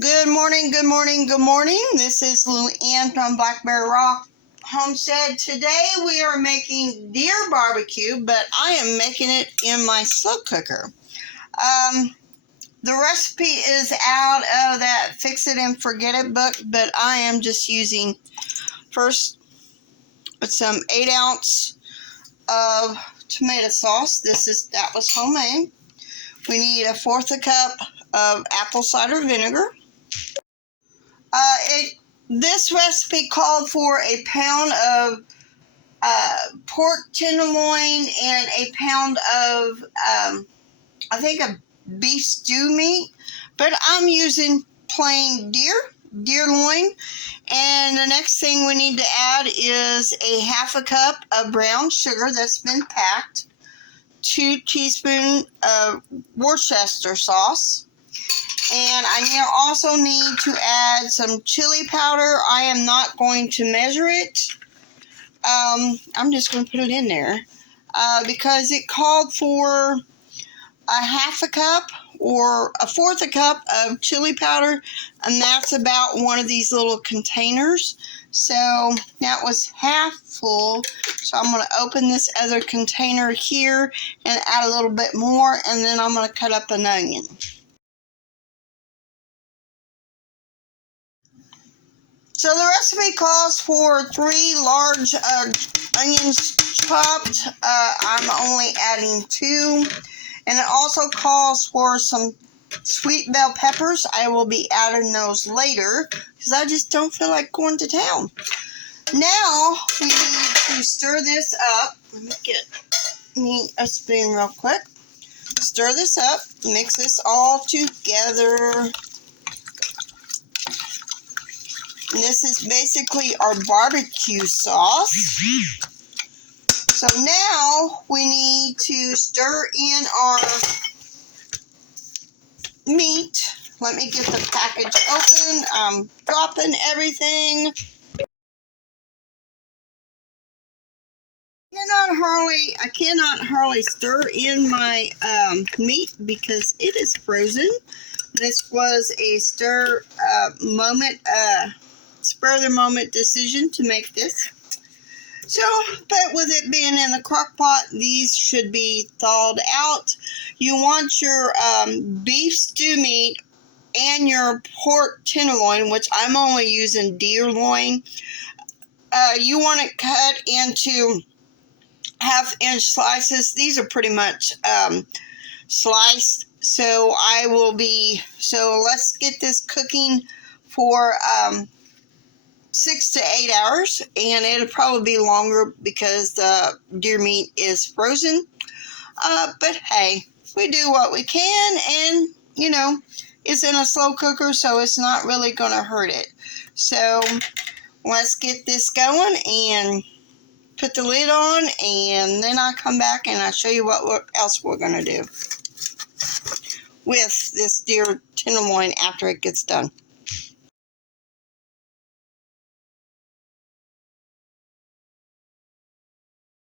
Good morning, good morning, good morning. This is Lou Ann from Blackberryrock Homestead. Today we are making deer barbecue, but I am making it in my slow cooker. The recipe is out of that Fix It and Forget It book, but I am just using first some 8 ounce of tomato sauce. That was homemade. We need 1/4 cup of apple cider vinegar. This recipe called for a pound of pork tenderloin and a pound of, I think, a beef stew meat. But I'm using plain deer loin. And the next thing we need to add is a 1/2 cup of brown sugar that's been packed, 2 teaspoons of Worcester sauce. And I also need to add some chili powder. I am not going to measure it. I'm just going to put it in there because it called for a 1/2 cup or a 1/4 cup of chili powder, and that's about one of these little containers. So that was half full. So I'm going to open this other container here and add a little bit more, and then I'm going to cut up an onion. So the recipe calls for 3 large onions chopped. I'm only adding 2. And it also calls for some sweet bell peppers. I will be adding those later because I just don't feel like going to town. Now we need to stir this up. Let me get me a spoon real quick. Stir this up. Mix this all together. And this is basically our barbecue sauce. So now we need to stir in our meat. Let me get the package open. I'm dropping everything. I cannot hardly stir in my meat because it is frozen. This was a spur of the moment decision to make this. So, but with it being in the crock pot, these should be thawed out. You want your beef stew meat and your pork tenderloin, which I'm only using deer loin. You want it cut into 1/2-inch slices. These are pretty much sliced. So let's get this cooking for 6 to 8 hours, and it'll probably be longer because the deer meat is frozen. But hey, we do what we can, and it's in a slow cooker, so it's not really going to hurt it. So let's get this going and put the lid on, and then I'll come back and I'll show you what else we're going to do with this deer tenderloin after it gets done.